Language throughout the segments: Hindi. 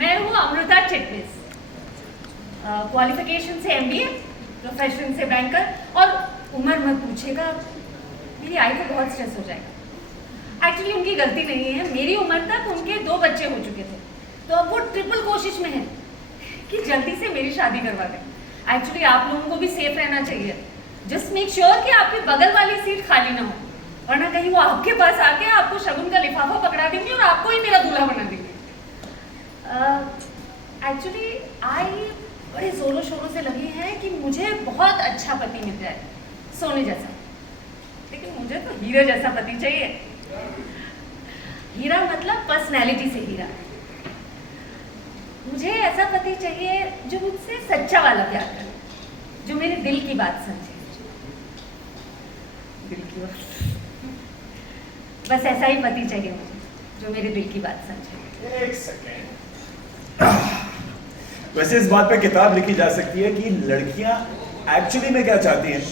मैं हूँ अमृता चिटनिस। क्वालिफिकेशन से एमबीए, प्रोफेशन से बैंकर और उम्र मत पूछेगा, मेरी आई को बहुत स्ट्रेस हो जाएगा। एक्चुअली उनकी गलती नहीं है, मेरी उम्र तक उनके 2 बच्चे हो चुके थे, तो अब वो ट्रिपल कोशिश में है कि जल्दी से मेरी शादी करवा दें। एक्चुअली आप लोगों को भी सेफ रहना चाहिए। जस्ट मेक श्योर कि आपकी बगल वाली सीट खाली ना हो, वरना कहीं वो आपके पास आके आपको शगुन का लिफाफा पकड़ा देंगे और आपको ही मेरा दूल्हा बना देंगे। एक्चुअली आई बड़े जोरों शोरों से लगी है कि मुझे बहुत अच्छा पति मिल जाए, सोने जैसा। लेकिन मुझे तो हीरे जैसा पति चाहिए। हीरा मतलब पर्सनैलिटी से हीरा। मुझे ऐसा पति चाहिए जो मुझसे सच्चा वाला प्यार करे, जो मेरे दिल की बात समझे। दिल की बात, बस ऐसा ही पति चाहिए मुझे, जो मेरे दिल की बात समझे। एक सेकेंड। वैसे इस बात पे किताब लिखी जा सकती है कि लड़कियां एक्चुअली में क्या चाहती हैं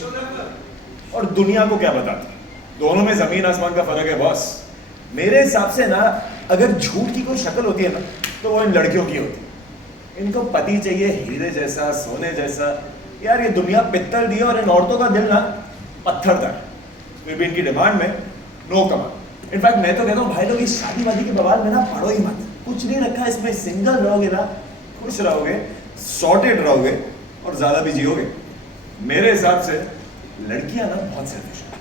और दुनिया को क्या बताती हैं। दोनों में जमीन आसमान का फर्क है बॉस। मेरे हिसाब से ना, अगर झूठ की कोई शक्ल होती है ना, तो वो इन लड़कियों की होती है। इनको पति चाहिए हीरे जैसा, सोने जैसा। यार ये दुनिया पित्तल दी है और इन औरतों का दिल ना पत्थर था। फिर भी इनकी डिमांड में नो कमाल। इनफैक्ट मैं तो कहता हूँ भाई लोग, इस शादी वादी के बवाल में ना पढ़ो ही मत। कुछ नहीं रखा इसमें, सिंगल रहोगे ना, खुश रहोगे, सॉर्टेड रहोगे और ज्यादा भी जियोगे। मेरे हिसाब से लड़कियां ना बहुत सेल्फिश हैं,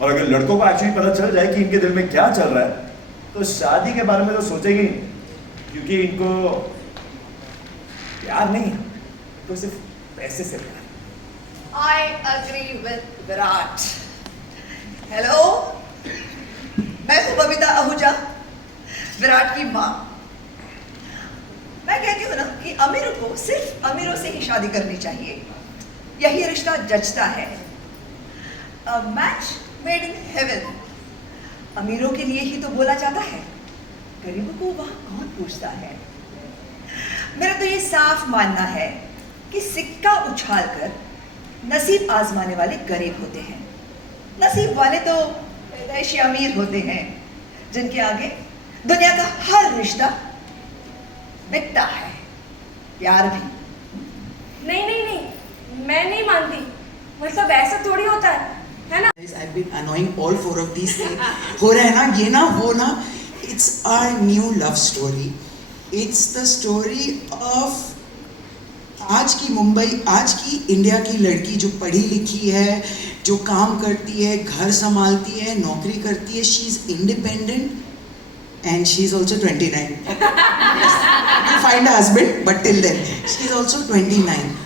और अगर लड़कों को एक्चुअली पता चल जाए कि इनके दिल में क्या चल रहा है, तो शादी के बारे में तो सोचेंगे ही, क्योंकि इनको प्यार नहीं है, तो सिर्फ पैसे से प्यार। I agree with Virat. Hello, मैं हूँ बबीता आहूजा, विराट की माँ। मैं कहती हूँ ना कि अमीरों को सिर्फ अमीरों से ही शादी करनी चाहिए, यही रिश्ता जचता है। Match made in heaven. अमीरों के लिए ही तो बोला जाता है, गरीबों को वहाँ कौन पूछता है। मेरा तो ये साफ मानना है कि सिक्का उछालकर नसीब आजमाने वाले गरीब होते हैं, नसीब वाले तो पैदाइशी अमीर होते हैं, जिनके आगे दुनिया का हर रिश्ता बिकता है, प्यार भी। नहीं नहीं नहीं, मैं नहीं मानती। मतलब ऐसा थोड़ी होता है ना? I've been annoying all 4 of these things. हो रहा है ना, ये ना वो ना। It's our new love story. It's the story of आज की मुंबई, आज की इंडिया की लड़की जो पढ़ी लिखी है, जो काम करती है, घर संभालती है, नौकरी करती है। She is independent and she is also 29. You find a husband, but till then she is also 29.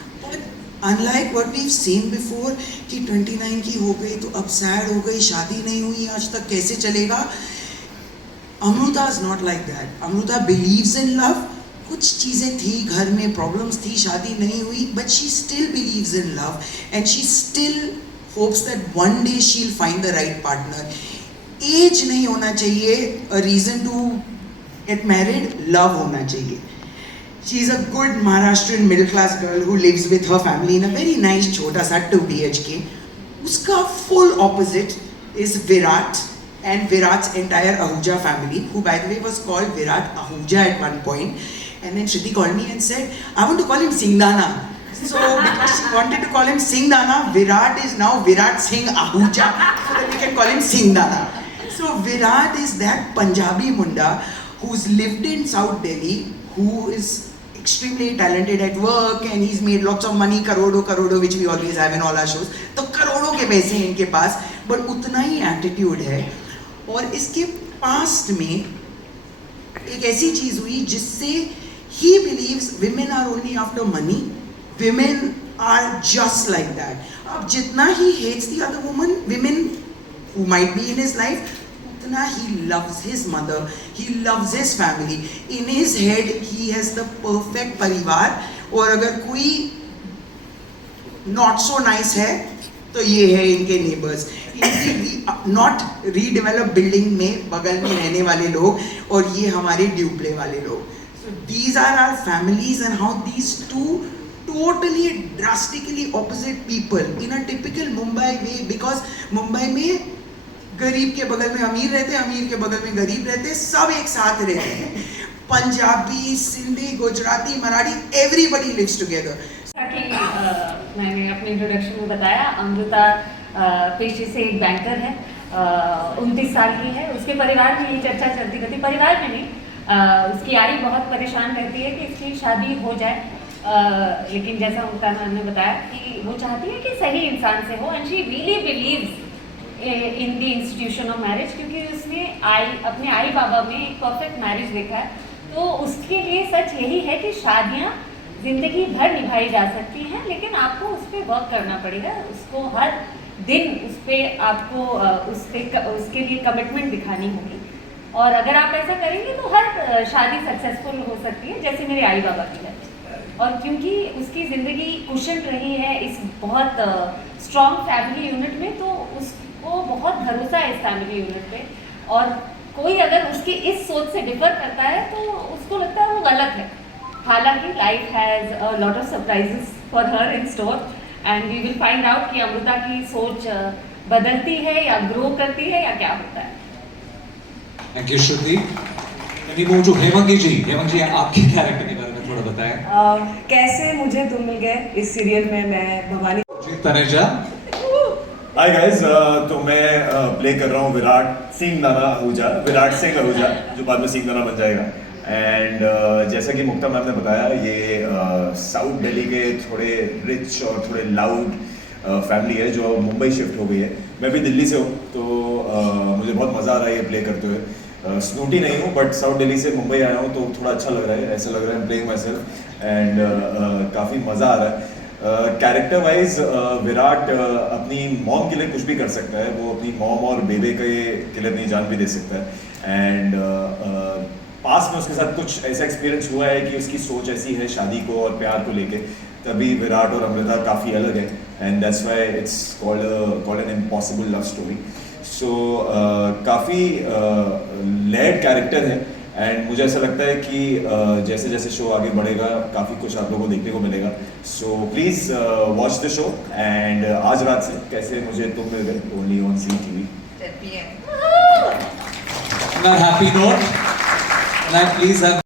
Unlike what we've seen before कि 29 की हो गई तो अब सैड हो गई, शादी नहीं हुई, आज तक कैसे चलेगा। Amrita is not like that. Amrita believes in love. कुछ चीज़ें थी, घर में प्रॉब्लम्स थी, शादी नहीं हुई, but she still believes in love and she still hopes that one day she'll find the right partner. Age नहीं होना चाहिए a reason to get married, love होना चाहिए। She is a good Maharashtrian middle class girl who lives with her family in a very nice छोटा सा 2 BHK. उसका full opposite is Virat and Virat's entire Ahuja family, who by the way was called Virat Ahuja at one point. And then Shruti called me and said, I want to call him Singhdana. So because she wanted to call him Singhdana, Virat is now Virat Singh Ahuja, so that we can call him Singhdana. So Virat is that Punjabi munda who's lived in South Delhi, who is extremely talented at work and he's made lots of money, करोड़ों, which we always have in all our shows. तो करोड़ों के पैसे हैं इनके पास, but उतना ही एटीट्यूड है। और इसके पास्ट में एक ऐसी चीज हुई जिससे he believes women are only after money, women are just like that. अब जितना he hates the other women who might be in his life, उतना he loves his mother, he loves his family. In his head he has the perfect परिवार, और अगर कोई not so nice है तो ये है इनके नेबर्स, इनकी नॉट रीडेवलप बिल्डिंग में बगल में रहने वाले लोग, और ये हमारे ड्यूप्ले वाले लोग। So these are our families and how these two totally drastically opposite people in a typical Mumbai way, because Mumbai में गरीब के बगल में अमीर रहते हैं, अमीर के बगल में गरीब रहते हैं, सब एक साथ रहते हैं। Punjabi, Sindhi, Gujarati, Marathi, everybody lives together. कि मैंने अपने इंट्रोडक्शन में बताया, अमृता पेशे से एक बैंकर है, 29 साल की है। उसके परिवार में ये चर्चा चलती रहती, परिवार में नहीं, उसकी आई बहुत परेशान रहती है कि इसकी शादी हो जाए, लेकिन जैसा मुक्ता मैम ने बताया कि वो चाहती है कि सही इंसान से हो, and she really believes in the institution of marriage, क्योंकि उसने अपने आई बाबा में एक परफेक्ट मैरिज देखा है। तो उसके लिए सच यही है कि शादियाँ ज़िंदगी भर निभाई जा सकती हैं, लेकिन आपको उस पर वर्क करना पड़ेगा, उसको हर दिन उस पर आपको उसके लिए कमिटमेंट दिखानी होगी। और अगर आप ऐसा करेंगे तो हर शादी सक्सेसफुल हो सकती है, जैसे मेरे आई बाबा की है। और क्योंकि उसकी ज़िंदगी कुशन रही है इस बहुत स्ट्रॉन्ग फैमिली यूनिट में, तो उसको बहुत भरोसा है इस फैमिली यूनिट पे। और कोई अगर उसकी इस सोच से डिफर करता है तो उसको लगता है वो गलत है। हालांकि life has a lot of surprises for her in store, and we will find out कि अमृता की सोच बदलती है या ग्रो करती है या क्या होता है। थैंक यू श्रुति। वो जो हेमंगी जी आपके कैरेक्टर के बारे में थोड़ा बताएं। कैसे मुझे तुम मिल गए इस सीरियल में, मैं भवानी। जी तनेजा। हाय गाइस, तो मैं प्ले कर रहा हूँ विराट सिंह आहूजा, जो बाद में सिंह नाना बन जाएगा। एंड जैसा कि मुक्ता मैम ने बताया, ये साउथ दिल्ली के थोड़े रिच और थोड़े लाउड फैमिली है जो मुंबई शिफ्ट हो गई है। मैं भी दिल्ली से हूँ, तो मुझे बहुत मज़ा आ रहा है ये प्ले करते हुए। स्नूटी नहीं हूँ, बट साउथ दिल्ली से मुंबई आया हूँ, तो थोड़ा अच्छा लग रहा है। ऐसा लग रहा है प्लेइंग माई सेल्फ, एंड काफ़ी मज़ा आ रहा है। कैरेक्टर वाइज विराट अपनी मॉम के लिए कुछ भी कर सकता है। वो अपनी मॉम और बेबे के लिए अपनी जान भी दे सकता है। एंड पास में उसके साथ कुछ ऐसा एक्सपीरियंस हुआ है कि उसकी सोच ऐसी है शादी को और प्यार को लेके, तभी विराट और अमृता काफ़ी अलग है, and that's why it's called an impossible love story. So काफ़ी लेड कैरेक्टर है, एंड मुझे ऐसा लगता है कि जैसे जैसे शो आगे बढ़ेगा काफ़ी कुछ आप लोगों को देखने को मिलेगा। So please watch the show, and आज रात से Kaise Mujhe Tum Mil Gaye, only on Zee TV 10 PM. On that happy note, can I please have